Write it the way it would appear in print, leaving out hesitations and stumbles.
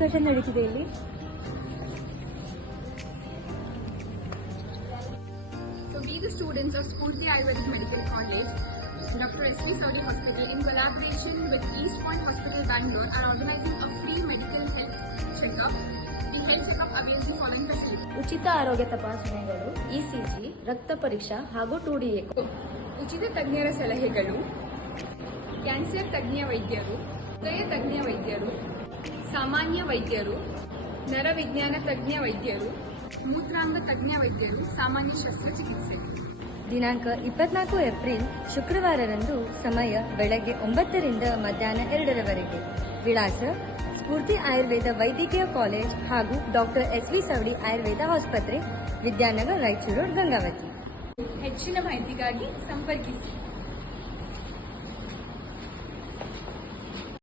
Discussion ನಡೀತಿದೆ ಇಲ್ಲಿ. So we the students of Spurti Ayurvedic Medical College, Dr. S.V. Saudi Hospital in collaboration with East Point Hospital Bangalore are organizing a free medical health checkup. The health checkup avails the following facilities. ಉಚಿತ ಆರೋಗ್ಯ ತಪಾಸಣೆಗಳು, ECG, ರಕ್ತ ಪರೀಕ್ಷಾ ಹಾಗೂ 2D eco. ಉಚಿತ ತಜ್ಞರ ಸಲಹೆಗಳು, cancer ತಜ್ಞ ವೈದ್ಯರು, ಹೃದಯ ತಜ್ಞ ವೈದ್ಯರು, ಸಾಮಾನ್ಯ ವೈದ್ಯರು, ನರವಿಜ್ಞಾನ ತಜ್ಞ ವೈದ್ಯರು, ಮೂತ್ರಾಂಗ ತಜ್ಞ ವೈದ್ಯರು, ಸಾಮಾನ್ಯ ಶಸ್ತ್ರಚಿಕಿತ್ಸೆ. ದಿನಾಂಕ 24 ಏಪ್ರಿಲ್ ಶುಕ್ರವಾರರಂದು ಸಮಯ ಬೆಳಗ್ಗೆ 9 ರಿಂದ ಮಧ್ಯಾಹ್ನ 2ರವರೆಗೆ. ವಿಳಾಸ ಸ್ಫೂರ್ತಿ ಆಯುರ್ವೇದ ವೈದ್ಯಕೀಯ ಕಾಲೇಜ್ ಹಾಗೂ ಡಾಕ್ಟರ್ ಎಸ್.ವಿ. ಸವಡಿ ಆಯುರ್ವೇದ ಆಸ್ಪತ್ರೆ, ವಿದ್ಯಾನಗರ್, ರಾಯಚೂರು ರೋಡ್, ಗಂಗಾವತಿ. ಹೆಚ್ಚಿನ ಮಾಹಿತಿಗಾಗಿ ಸಂಪರ್ಕಿಸಿ.